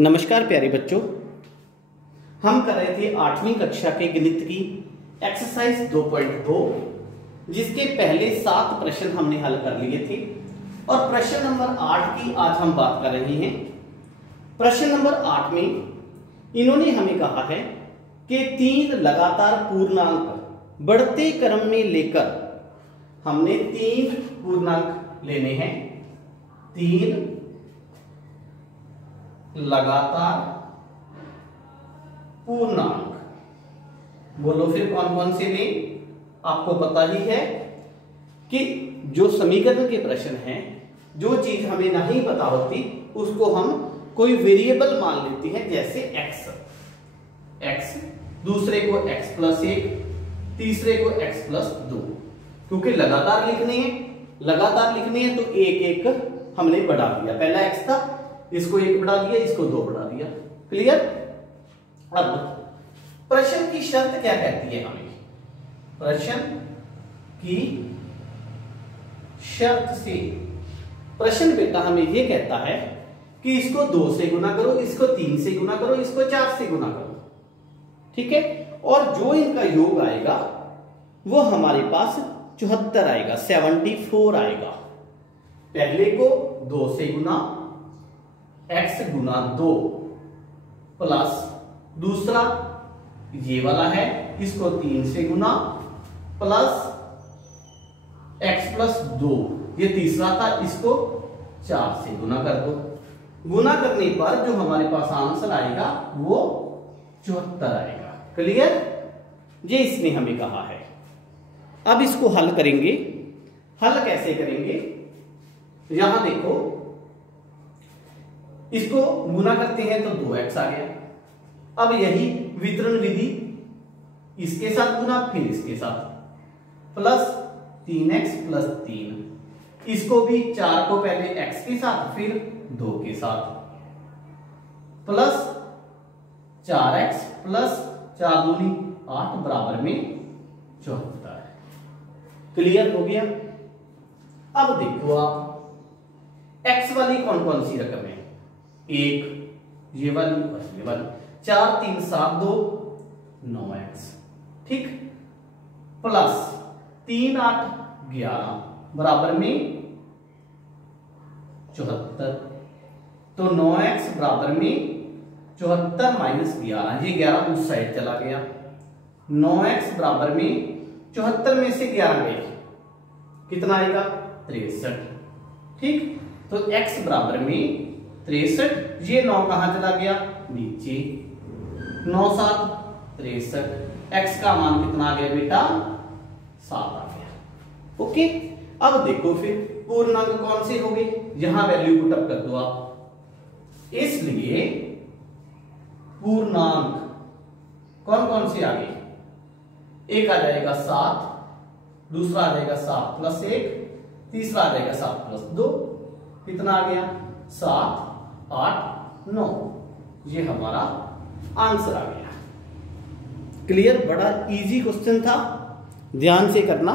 नमस्कार प्यारे बच्चों, हम कर रहे थे 8वीं कक्षा के गणित की एक्सरसाइज 2.2 जिसके पहले 7 प्रश्न हमने हल कर लिए थे और प्रश्न नंबर 8 की आज हम बात कर रहे हैं। प्रश्न नंबर 8 में इन्होंने हमें कहा है कि 3 लगातार पूर्णांक बढ़ते क्रम में लेकर हमने 3 पूर्णांक लेने हैं। 3 लगातार पूर्णांक, बोलो फिर कौन कौन से लें। आपको पता ही है कि जो समीकरण के प्रश्न हैं, जो चीज हमें नहीं पता होती उसको हम कोई वेरिएबल मान लेते हैं, जैसे x, दूसरे को x प्लस 1, तीसरे को x प्लस 2। क्योंकि लगातार लिखने हैं तो एक एक हमने बढ़ा दिया। पहला x था, इसको 1 बढ़ा दिया, इसको 2 बढ़ा दिया। क्लियर। अब प्रश्न की शर्त क्या कहती है हमें? प्रश्न की शर्त से प्रश्न बेटा हमें यह कहता है कि इसको 2 से गुना करो, इसको 3 से गुना करो, इसको 4 से गुना करो। ठीक है। और जो इनका योग आएगा वो हमारे पास 74 आएगा, 74 आएगा। पहले को 2 से गुना, x गुना 2 प्लस दूसरा ये वाला है, इसको 3 से गुना प्लस x प्लस 2, ये तीसरा था, इसको 4 से गुना कर दो। गुना करने पर जो हमारे पास आंसर आएगा वो 74 आएगा। क्लियर। ये इसने हमें कहा है। अब इसको हल करेंगे। हल कैसे करेंगे? यहां देखो, इसको गुना करते हैं तो 2x आ गया। अब यही वितरण विधि, इसके साथ गुना फिर इसके साथ, प्लस 3x प्लस 3, इसको भी 4 को पहले x के साथ फिर 2 के साथ, प्लस 4x प्लस 4 दूनी 8 बराबर में 74। क्लियर हो गया। अब देखो आप x वाली कौन कौन सी रकम है? 1 ये वाली और ये वाली, 4 3 7 2 9x। ठीक। प्लस 3 8 11 बराबर में 74। तो 9x बराबर में 74 माइनस 11, ये 11 उस साइड चला गया। 9x बराबर में 74 में से 11 गए, कितना आएगा? 63। ठीक। तो x बराबर में 63, ये 9 कहां चला गया? नीचे। 9 7 63, x का मान कितना आ गया बेटा? 7 आ गया। ओके। अब देखो फिर पूर्णांक कौन से हो गए, यहां वैल्यू पुट अप कर दो आप। इसलिए पूर्णांक कौन कौन से आ गए? एक आ जाएगा 7, दूसरा आ जाएगा 7 प्लस 1, तीसरा आ जाएगा 7 प्लस 2। कितना आ गया? 7 8 9। ये हमारा आंसर आ गया। क्लियर। बड़ा इजी क्वेश्चन था, ध्यान से करना।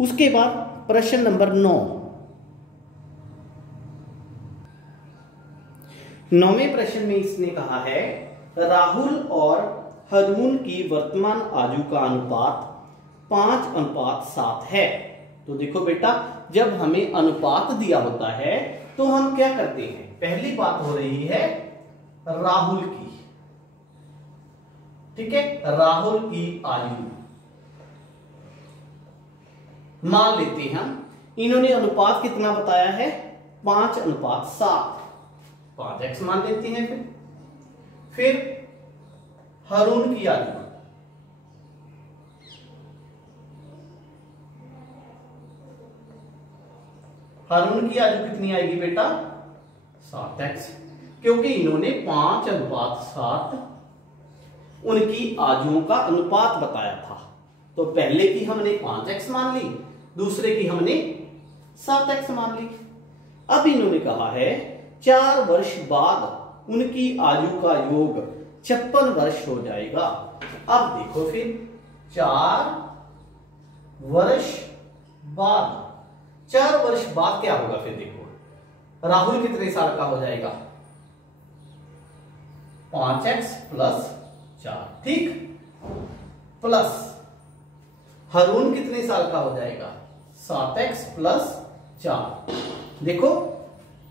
उसके बाद प्रश्न नंबर 9। 9वें प्रश्न में इसने कहा है राहुल और हरमून की वर्तमान आयु का अनुपात 5:7 है। तो देखो बेटा, जब हमें अनुपात दिया होता है तो हम क्या करते हैं? पहली बात हो रही है राहुल की। ठीक है। राहुल की आयु मान लेते हैं हम। इन्होंने अनुपात कितना बताया है? 5:7। 5x मान लेते हैं। फिर हरून की आयु, हरून की आयु कितनी आएगी बेटा? 7x, क्योंकि इन्होंने 5:7 उनकी आयुओं का अनुपात बताया था। तो पहले की हमने 5x मान ली, दूसरे की हमने 7x मान ली। अब इन्होंने कहा है 4 वर्ष बाद उनकी आयु का योग 56 वर्ष हो जाएगा। अब देखो फिर 4 वर्ष बाद, 4 वर्ष बाद क्या होगा? फिर देखो राहुल कितने साल का हो जाएगा? 5x प्लस 4, ठीक, प्लस हारून कितने साल का हो जाएगा 7x प्लस 4। देखो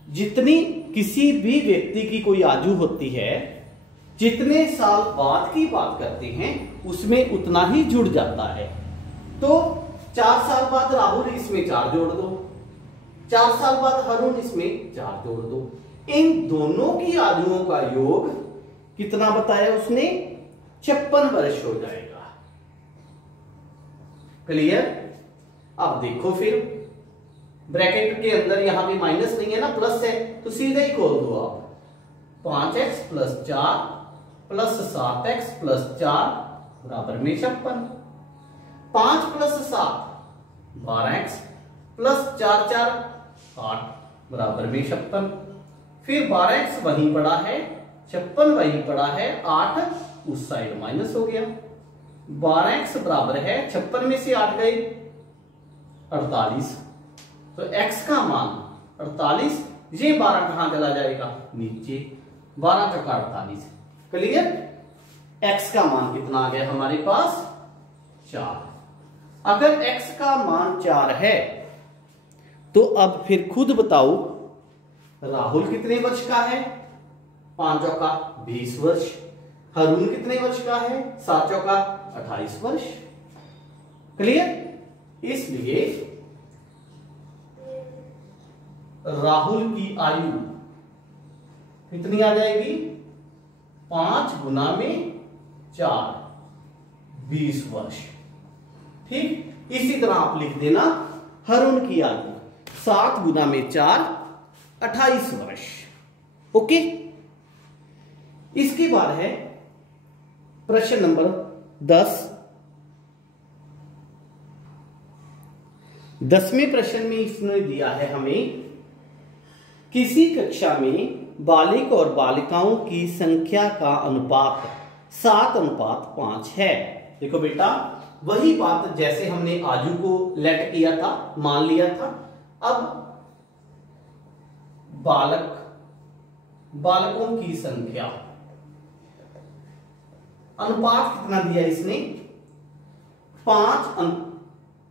जितनी किसी भी व्यक्ति की कोई आयु होती है, जितने साल बाद की बात करते हैं उसमें उतना ही जुड़ जाता है। तो 4 साल बाद राहुल इसमें 4 जोड़ दो, 4 साल बाद हारून इसमें 4 जोड़ दो। इन दोनों की आयुओं का योग कितना बताया उसने 56 वर्ष हो जाएगा। क्लियर? अब देखो फिर ब्रैकेट के अंदर यहां पे माइनस नहीं है ना, प्लस है, तो सीधे ही खोल दो आप। 5x plus 4 plus 7x plus 4 बराबर में 56। 5 प्लस 7 12x प्लस 4 4 8 बराबर में 56। फिर 12x वहीं पड़ा है, 56 वहीं पड़ा है, 8 उस साइड माइनस हो गया। 12x बराबर है 56 में से 8 गए 48, तो x का मान 48। ये 12 कहां चला जाएगा नीचे, 12 का 48। क्लियर? x का मान कितना आ गया हमारे पास 4। अगर x का मान 4 है तो अब फिर खुद बताओ राहुल कितने वर्ष का है, 5 चौका 20 वर्ष। हारून कितने वर्ष का है, 7 चौका 28 वर्ष। क्लियर? इसलिए राहुल की आयु कितनी आ जाएगी 5 गुना में 4 20 वर्ष। ठीक, इसी तरह आप लिख देना हारून की आयु 7 गुना में 4 28 वर्ष। ओके, इसके बाद है प्रश्न नंबर 10। 10वें प्रश्न में इसने दिया है हमें किसी कक्षा में बालिक और बालिकाओं की संख्या का अनुपात 7:5 है। देखो बेटा, वही बात जैसे हमने आयु को लेट किया था, मान लिया था। अब बालकों की संख्या अनुपात कितना दिया इसने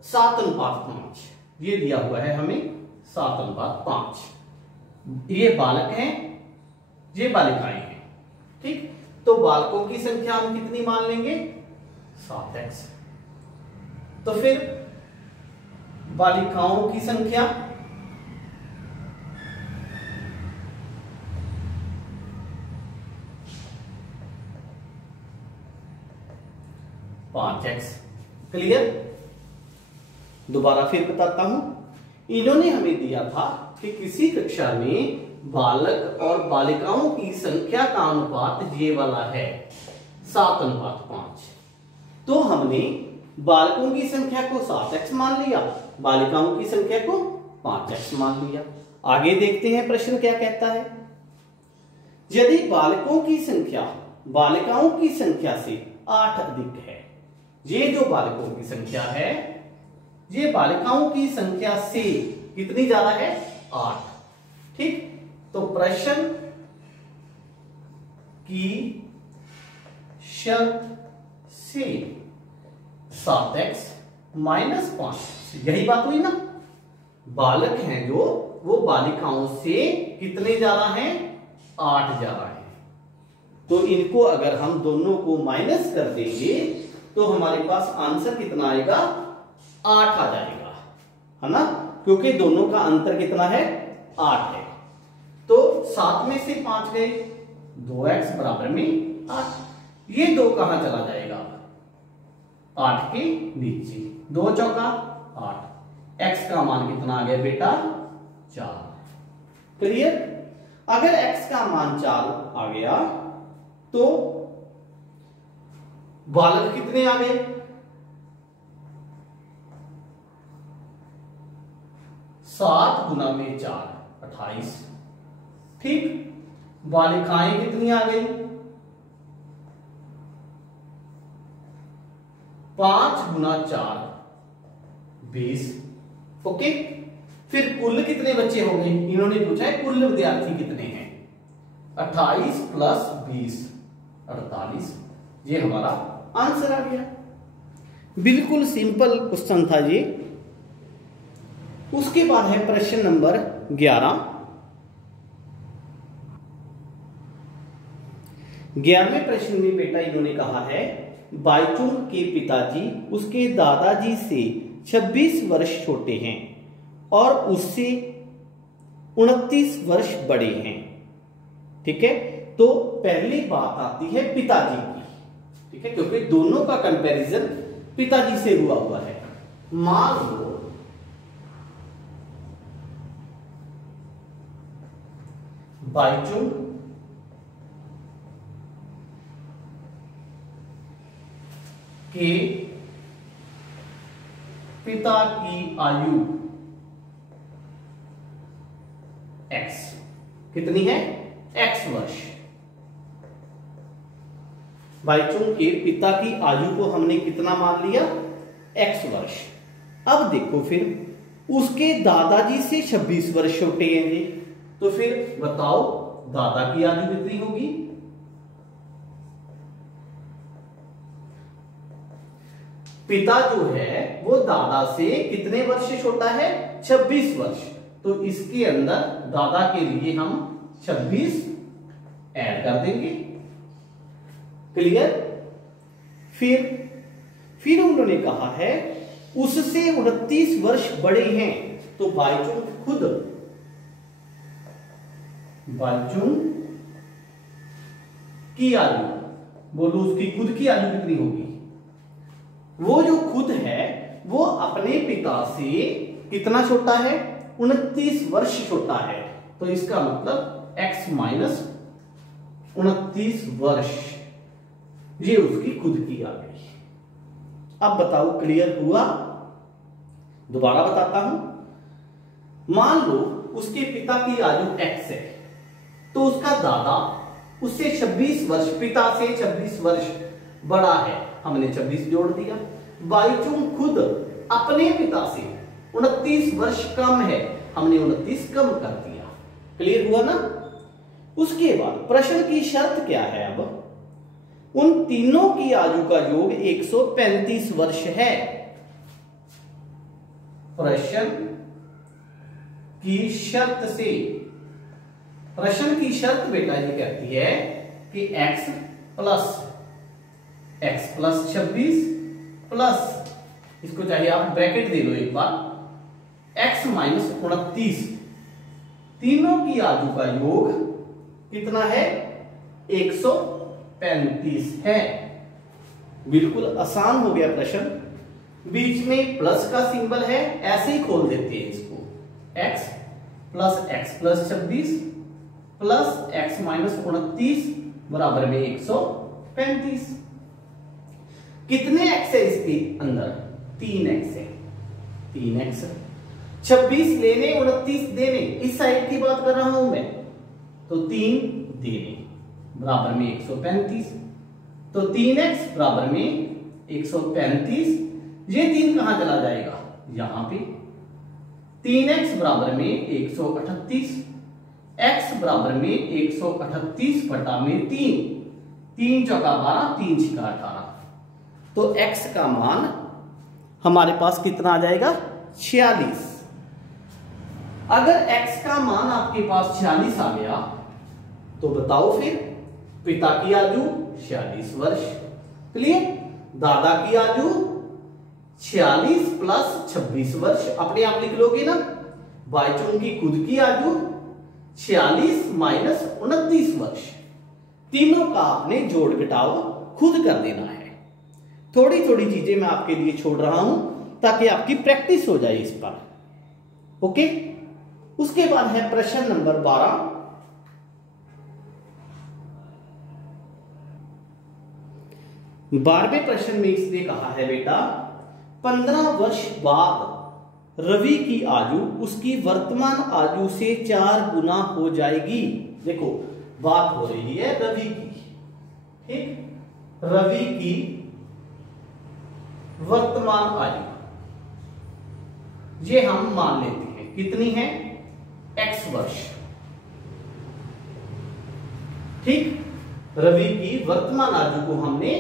7:5 ये दिया हुआ है हमें 7:5। ये बालक हैं, ये बालिकाएं हैं। ठीक, तो बालकों की संख्या हम कितनी मान लेंगे 7x। तो फिर बालिकाओं की संख्या 5x। क्लियर? दोबारा फिर बताता हूं, इन्होंने हमें दिया था कि किसी कक्षा में बालक और बालिकाओं की संख्या का अनुपात ये वाला है 7:5। तो हमने बालकों की संख्या को 7x मान लिया, बालिकाओं की संख्या को 5x मान लिया। आगे देखते हैं प्रश्न क्या कहता है। यदि बालकों की संख्या बालिकाओं की संख्या से 8 अधिक है, ये जो बालकों की संख्या है ये बालिकाओं की संख्या से कितनी ज्यादा है 8। ठीक, तो प्रश्न की शर्त से 7x माइनस 5, यही बात हुई ना। बालक हैं जो वो बालिकाओं से कितने ज्यादा हैं 8 ज्यादा है। तो इनको अगर हम दोनों को माइनस कर देंगे तो हमारे पास आंसर कितना आएगा 8 आ जाएगा, है ना, क्योंकि दोनों का अंतर कितना है 8 है। तो 7 में से 5 गए 2x बराबर में 8। ये 2 कहां चला जाएगा 8 के नीचे, 2 चौका 8। x का मान कितना आ गया बेटा 4। क्लियर? अगर x का मान 4 आ गया तो बालक कितने आ गए 7 गुना में 4 28। ठीक, बालिकाएं कितनी आ गई 5 गुना 4 20। ओके, फिर कुल कितने बच्चे हो गए, इन्होंने पूछा है कुल विद्यार्थी कितने हैं 28 प्लस 20 48। ये हमारा आंसर आ गया। बिल्कुल सिंपल क्वेश्चन था ये। उसके बाद है प्रश्न नंबर 11। 11वें प्रश्न में बेटा इन्होंने कहा है बाईचुंग के पिताजी उसके दादाजी से 26 वर्ष छोटे हैं और उससे 29 वर्ष बड़े हैं। ठीक है, तो पहली बात आती है पिताजी की। ठीक है, क्योंकि दोनों का कंपैरिजन पिताजी से हुआ है। मान लो बाईचुंग के पिता की आयु x कितनी है? x वर्ष। बाईचुंग के पिता की आयु को हमने कितना मान लिया? x वर्ष। अब देखो फिर उसके दादाजी से 26 वर्ष छोटे हैं ये, तो फिर बताओ दादा की आयु कितनी होगी? पिता जो है वो दादा से कितने वर्ष छोटा है? 26 वर्ष। तो इसके अंदर दादा के लिए हम 26 ऐड कर देंगे। क्लियर? फिर उन्होंने कहा है उससे 29 वर्ष बड़े हैं, तो बाईचुंग की आयु, बोलो उसकी खुद की आयु कितनी होगी? वो जो खुद है वो अपने पिता से कितना छोटा है? 29 वर्ष छोटा है। तो इसका मतलब x माइनस 29 वर्ष, ये उसकी खुद की आ गई। अब बताओ क्लियर हुआ? दोबारा बताता हूं। मान लो उसके पिता की आयु x है, तो उसका दादा उससे 26 वर्ष, पिता से 26 वर्ष बड़ा है, हमने 26 जोड़ दिया। बाईचुंग खुद अपने पिता से 29 वर्ष कम है, हमने 29 कम कर दिया। क्लियर हुआ ना? उसके बाद प्रश्न की शर्त क्या है? अब उन तीनों की आयु का योग 135 वर्ष है। प्रश्न की शर्त बेटा ये कहती है कि x प्लस 26 प्लस, इसको चाहिए आप ब्रैकेट दे दो एक बार, x माइनस 29, तीनों की आयु का योग कितना है? 135 है। बिल्कुल आसान हो गया प्रश्न। बीच में प्लस का सिंबल है, ऐसे ही खोल देते हैं इसको। x plus 26 plus x minus 29 बराबर में 135। कितने x है इसके अंदर? 3x है। 3x 26 लेने 29 देने, इस साइड की बात कर रहा हूं मैं, तो 3 देने बराबर में 135। तो 3x बराबर में 135, ये 3 कहां चला जाएगा? यहां पे। 3x बराबर में 138, x बराबर में 138 बटा में 3, 3 चौका 12, 3 छिका 18। तो x का मान हमारे पास कितना आ जाएगा? 46। अगर x का मान आपके पास 46 आ गया, तो बताओ फिर पिता की आयु 46 वर्ष। क्लियर? दादा की आयु 46 प्लस 26 वर्ष, अपने आप लिख लोगे ना। बाईचुंग की खुद की आयु 46 माइनस 29 वर्ष। तीनों का आपने जोड़ घटाव खुद कर देना है। थोड़ी थोड़ी चीजें मैं आपके लिए छोड़ रहा हूं ताकि आपकी प्रैक्टिस हो जाए इस पर। ओके? उसके बाद है प्रश्न नंबर 12। बारहवें प्रश्न में इसने कहा है बेटा 15 वर्ष बाद रवि की आयु उसकी वर्तमान आयु से 4 गुना हो जाएगी। देखो बात हो रही है रवि की। ठीक, रवि की वर्तमान आयु ये हम मान लेते हैं कितनी है? x वर्ष। ठीक, रवि की वर्तमान आयु को हमने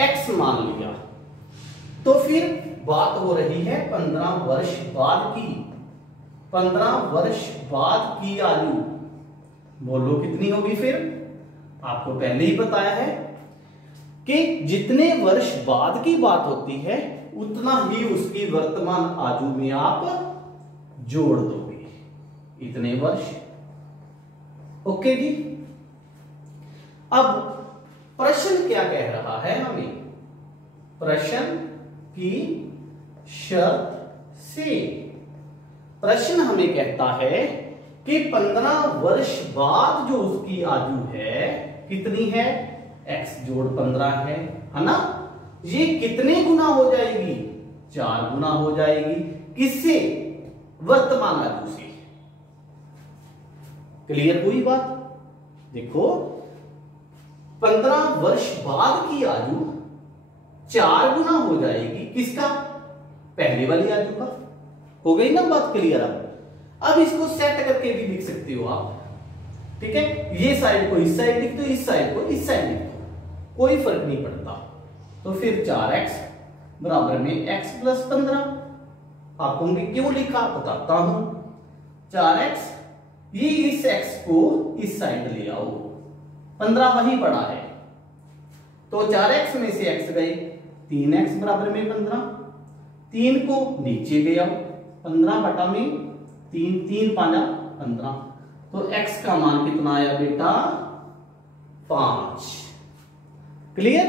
x मान लिया, तो फिर बात हो रही है 15 वर्ष बाद की। 15 वर्ष बाद की आयु बोलो कितनी होगी? फिर आपको पहले ही बताया है कि जितने वर्ष बाद की बात होती है उतना ही उसकी वर्तमान आयु में आप जोड़ दोगे, इतने वर्ष। ओके जी। अब प्रश्न क्या कह रहा है हमें? प्रश्न की शर्त से प्रश्न हमें कहता है कि 15 वर्ष बाद जो उसकी आयु है कितनी है? x जोड़ 15 है ना? ये कितने गुना हो जाएगी? 4 गुना हो जाएगी। किससे? वर्तमान आयु से। क्लियर हुई बात? देखो 15 वर्ष बाद की आयु 4 गुना हो जाएगी। किसका? पहले वाली आयु का। हो गई ना बात क्लियर? अब इसको सेट करके भी लिख सकते हो आप, ठीक है? ये साइड को इस साइड लिख दो, इस साइड को इस साइड लिख दो, कोई फर्क नहीं पड़ता। तो फिर 4x बराबर में x प्लस 15। आप कहोगे क्यों लिखा? बताता हूं। 4x, ये इस x को इस साइड ले आओ, 15 वही पड़ा है, तो 4x में से x गए, 3x बराबर में 15। 3 को नीचे ले आओ, 15 बटा में 3, 3 5 15, तो x का मान कितना आया बेटा? 5। क्लियर?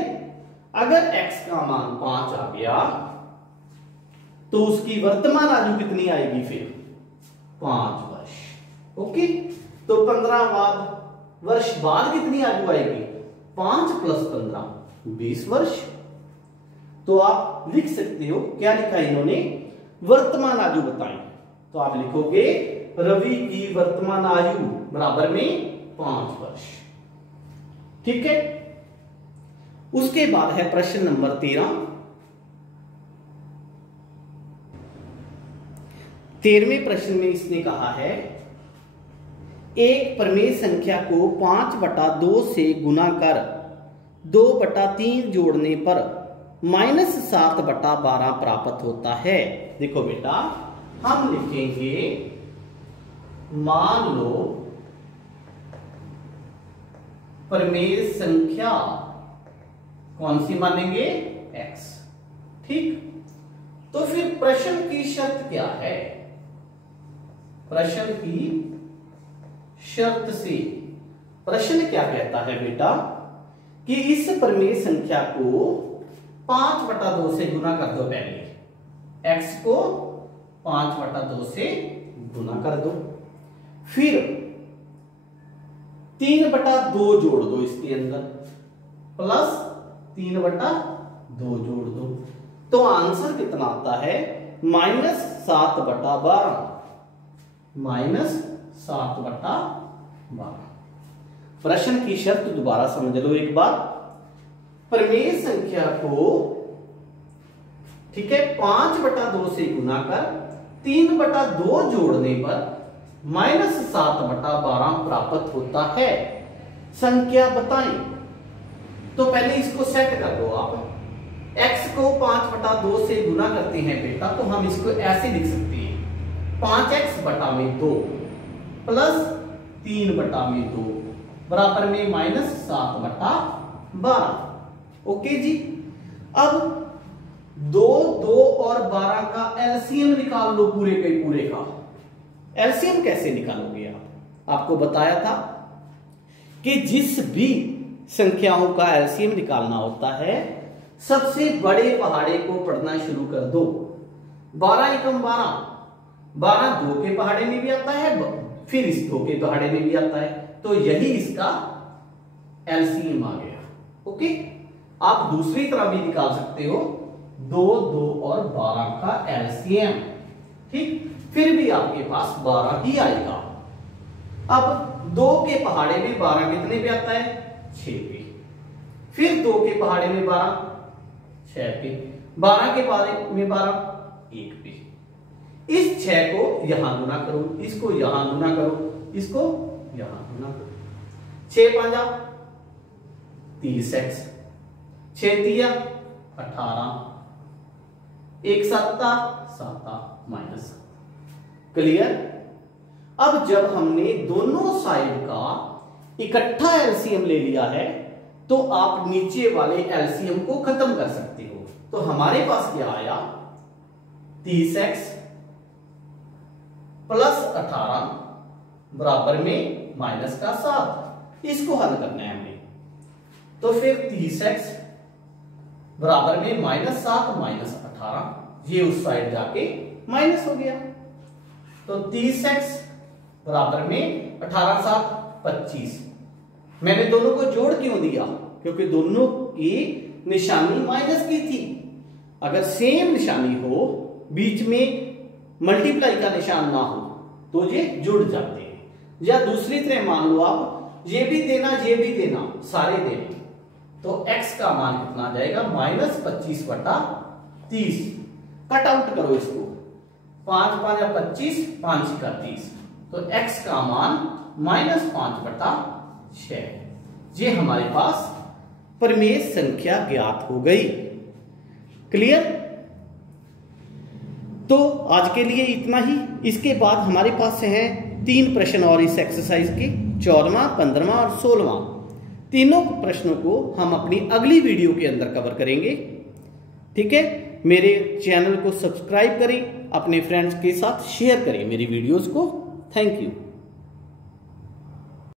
अगर x का मान 5 आ गया तो उसकी वर्तमान आयु कितनी आएगी? फिर 5 वर्ष। ओके, तो 15 वर्ष बाद कितनी आयु आएगी? 5 प्लस 15 20 वर्ष। तो आप लिख सकते हो, क्या लिखा इन्होंने? वर्तमान आयु बताई। तो आप लिखोगे रवि की वर्तमान आयु बराबर में 5 वर्ष। ठीक है। उसके बाद है प्रश्न नंबर 13। 13वें प्रश्न में इसने कहा है एक प्रमेय संख्या को 5/2 से गुना कर 2/3 जोड़ने पर -7/12 प्राप्त होता है। देखो बेटा, हम लिखेंगे, मान लो प्रमेय संख्या कौन सी मानेंगे? x। ठीक, तो फिर प्रश्न की शर्त क्या है? प्रश्न की शर्त से प्रश्न क्या कहता है बेटा कि इस प्रमेय संख्या को 5/2 से गुना कर दो। पहले x को 5/2 से गुना कर दो, फिर 3/2 जोड़ दो इसके अंदर, प्लस 3/2 जोड़ दो, तो आंसर कितना आता है? -7/12। -7/12। प्रश्न की शर्त दोबारा समझ लो एक बार। प्रमेय संख्या को, ठीक है, 5/2 से गुना कर 3/2 जोड़ने पर -7/12 प्राप्त होता है। संख्या बताएं। तो पहले इसको सेट कर दो आप। x को 5/2 से गुना करते हैं बेटा, तो हम इसको ऐसे लिख सकते हैं, 5x/2 प्लस 3/2 बराबर में -7/12। ओके जी। अब 2, 2 और 12 का एलसीएम निकाल लो, पूरे के पूरे का। एलसीएम कैसे निकालोगे आप? आपको बताया था कि जिस भी संख्याओं का एलसीएम निकालना होता है, सबसे बड़े पहाड़े को पढ़ना शुरू कर दो। 12 एकम 12, 12 2 के पहाड़े में भी आता है, फिर इस 2 के पहाड़े में भी आता है, तो यही इसका एलसीएम आ गया। ओके, आप दूसरी तरह भी निकाल सकते हो, 2, 2 और 12 का एलसीएम। ठीक, फिर भी आपके पास 12 ही आएगा। अब 2 के पहाड़े में 12 कितने पे आता है? 6 पे। फिर 2 के पहाड़े में 12 6 पे, 12 के पहाड़े में 12 1 पे। इस 6 को यहां गुना करो, इसको यहां गुना करो, इसको यहां गुना करो। 6 5 30x, 6 तिया 18, 1 7 -7। क्लियर। अब जब हमने दोनों साइड का इकट्ठा एलसीएम ले लिया है तो आप नीचे वाले एलसीएम को खत्म कर सकते हो। तो हमारे पास क्या आया, 30x प्लस 18 बराबर में माइनस का 7। इसको हल करना है हमें। तो फिर 30x बराबर में -7 -18, ये उस साइड जाके माइनस हो गया। तो 30x बराबर में 18 7 25। मैंने दोनों को जोड़ क्यों दिया, क्योंकि दोनों की निशानी माइनस की थी। अगर सेम निशानी हो, बीच में मल्टीप्लाई का निशान ना हो, तो ये जुड़ जाते हैं। या दूसरी तरह मान लो आप, ये भी देना ये भी देना, सारे देना, तो x का मान कितना आ जाएगा, -25/30। कट आउट करो इसको, 5 5 25, 5 का 30, तो x का मान -5/6। ये हमारे पास प्रमेय संख्या ज्ञात हो गई। क्लियर। तो आज के लिए इतना ही। इसके बाद हमारे पास है 3 प्रश्न और इस एक्सरसाइज के, 14वां, 15वां और 16वां। तीनों प्रश्नों को हम अपनी अगली वीडियो के अंदर कवर करेंगे। ठीक है। मेरे चैनल को सब्सक्राइब करें, अपने फ्रेंड्स के साथ शेयर करें मेरी वीडियोस को। Thank you.